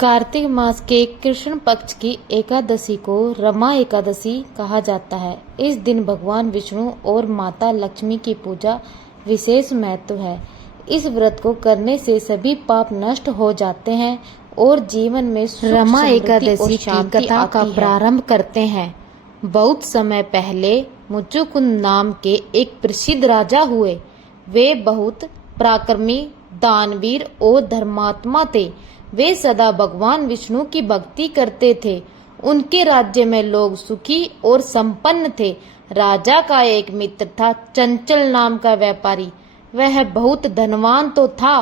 कार्तिक मास के कृष्ण पक्ष की एकादशी को रमा एकादशी कहा जाता है। इस दिन भगवान विष्णु और माता लक्ष्मी की पूजा विशेष महत्व है। इस व्रत को करने से सभी पाप नष्ट हो जाते हैं और जीवन में रमा एकादशी की कथा का प्रारंभ करते हैं। बहुत समय पहले मुचुकुंद नाम के एक प्रसिद्ध राजा हुए। वे बहुत पराक्रमी, दानवीर और धर्मात्मा थे। वे सदा भगवान विष्णु की भक्ति करते थे। उनके राज्य में लोग सुखी और संपन्न थे। राजा का एक मित्र था, चंचल नाम का व्यापारी। वह बहुत धनवान तो था,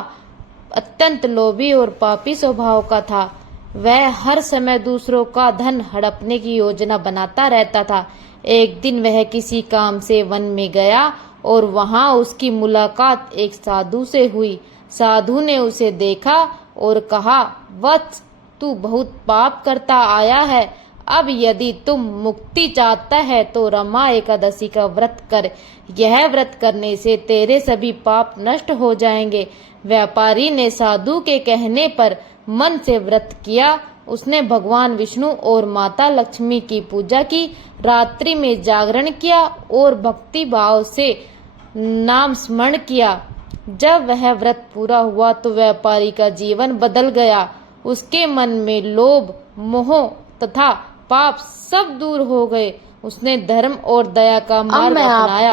अत्यंत लोभी और पापी स्वभाव का था। वह हर समय दूसरों का धन हड़पने की योजना बनाता रहता था। एक दिन वह किसी काम से वन में गया और वहां उसकी मुलाकात एक साधु से हुई। साधु ने उसे देखा और कहा, वत्स, तू बहुत पाप करता आया है। अब यदि तुम मुक्ति चाहता है तो रमा एकादशी का व्रत कर। यह व्रत करने से तेरे सभी पाप नष्ट हो जाएंगे। व्यापारी ने साधु के कहने पर मन से व्रत किया। उसने भगवान विष्णु और माता लक्ष्मी की पूजा की, रात्रि में जागरण किया और भक्ति भाव से नाम स्मरण किया। जब वह व्रत पूरा हुआ तो व्यापारी का जीवन बदल गया। उसके मन में लोभ, मोह तथा पाप सब दूर हो गए। उसने धर्म और दया का मार्ग अपनाया।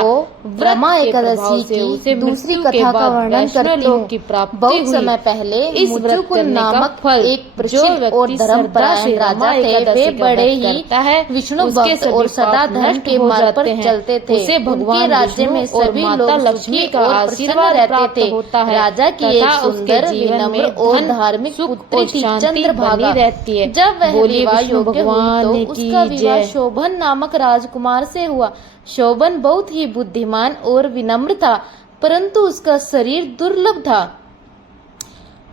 रमा एकादशी की दूसरी कथा का वर्णन करती हूँ। बहुत समय पहले इस मुचुकुंद नामक एक प्रसिद्ध और धर्मपरायण राजा थे। वे बड़े ही विष्णु भक्त और सदा धर्म के मार्ग पर चलते थे। उसे भगवान राज्य में सभी लोग लक्ष्मी का आशीर्वाद रहते थे। राजा की एक सुंदर, विनम्र और धार्मिक पुत्री थी, चंद्रभागा रहती है। जब वह विवाह योग्य हुई तो उसका विवाह शोभन नामक राजकुमार से हुआ। शोभन बहुत ही बुद्धिमान और विनम्र था, परंतु उसका शरीर दुर्लभ था।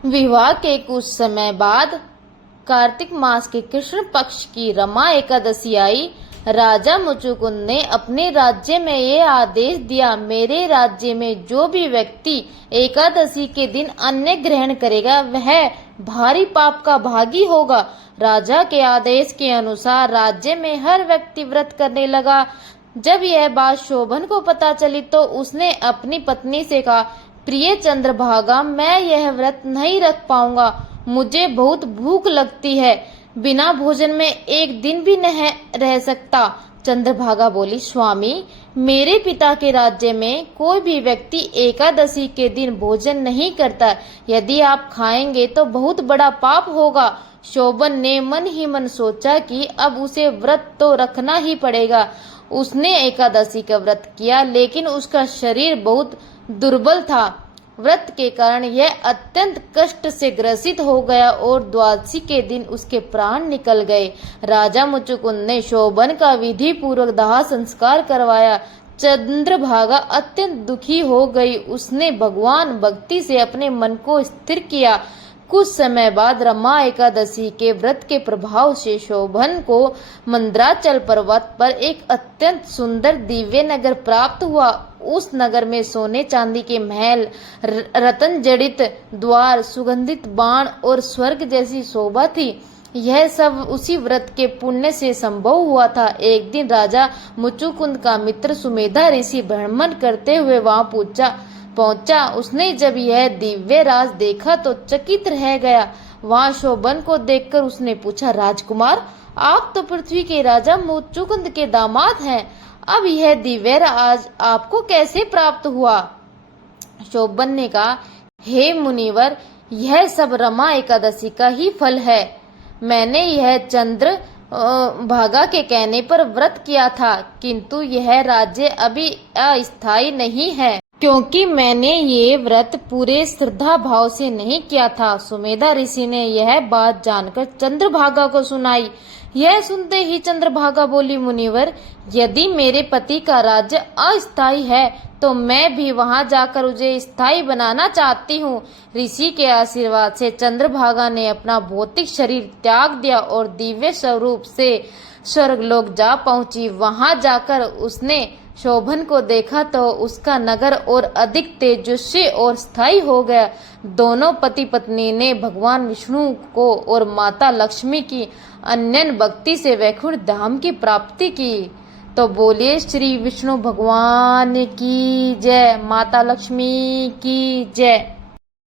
विवाह के कुछ समय बाद कार्तिक मास के कृष्ण पक्ष की रमा एकादशी आई। राजा मुचुकुंद ने अपने राज्य में ये आदेश दिया, मेरे राज्य में जो भी व्यक्ति एकादशी के दिन अन्न ग्रहण करेगा वह भारी पाप का भागी होगा। राजा के आदेश के अनुसार राज्य में हर व्यक्ति व्रत करने लगा। जब यह बात शोभन को पता चली तो उसने अपनी पत्नी से कहा, प्रिय चंद्रभागा, मैं यह व्रत नहीं रख पाऊंगा। मुझे बहुत भूख लगती है। बिना भोजन में एक दिन भी नहीं रह सकता। चंद्रभागा बोली, स्वामी, मेरे पिता के राज्य में कोई भी व्यक्ति एकादशी के दिन भोजन नहीं करता। यदि आप खाएंगे तो बहुत बड़ा पाप होगा। शोभन ने मन ही मन सोचा कि अब उसे व्रत तो रखना ही पड़ेगा। उसने एकादशी का व्रत किया, लेकिन उसका शरीर बहुत दुर्बल था। व्रत के कारण यह अत्यंत कष्ट से ग्रसित हो गया और द्वादशी के दिन उसके प्राण निकल गए। राजा मुचुकुंद ने शोभन का विधि पूर्वक दाह संस्कार करवाया। चंद्रभागा अत्यंत दुखी हो गई। उसने भगवान भक्ति से अपने मन को स्थिर किया। कुछ समय बाद रमा एकादशी के व्रत के प्रभाव से शोभन को मंद्राचल पर्वत पर एक अत्यंत सुंदर दिव्य नगर प्राप्त हुआ। उस नगर में सोने चांदी के महल, रत्न जड़ित द्वार, सुगंधित बाण और स्वर्ग जैसी शोभा थी। यह सब उसी व्रत के पुण्य से संभव हुआ था। एक दिन राजा मुचुकुंद का मित्र सुमेधा ऋषि भ्रमण करते हुए वहां पहुंचा। उसने जब यह दिव्य राज देखा तो चकित रह गया। वहां शोभन को देखकर उसने पूछा, राजकुमार, आप तो पृथ्वी के राजा मुचुकुंद के दामाद हैं। अब यह दिव्य राज आपको कैसे प्राप्त हुआ? शोभन ने कहा, हे मुनिवर, यह सब रमा एकादशी का ही फल है। मैंने यह चंद्र भागा के कहने पर व्रत किया था, किंतु यह राज्य अभी अस्थायी नहीं है, क्योंकि मैंने ये व्रत पूरे श्रद्धा भाव से नहीं किया था। सुमेधा ऋषि ने यह बात जानकर चंद्रभागा को सुनाई। यह सुनते ही चंद्रभागा बोली, मुनिवर, यदि मेरे पति का राज्य अस्थायी है तो मैं भी वहां जाकर उसे स्थायी बनाना चाहती हूँ। ऋषि के आशीर्वाद से चंद्रभागा ने अपना भौतिक शरीर त्याग दिया और दिव्य स्वरूप से स्वर्गलोक जा पहुंची। वहां जाकर उसने शोभन को देखा तो उसका नगर और अधिक तेजस्वी और स्थायी हो गया। दोनों पति पत्नी ने भगवान विष्णु को और माता लक्ष्मी की अनन्य भक्ति से वैकुंठ धाम की प्राप्ति की। तो बोलिए श्री विष्णु भगवान की जय, माता लक्ष्मी की जय।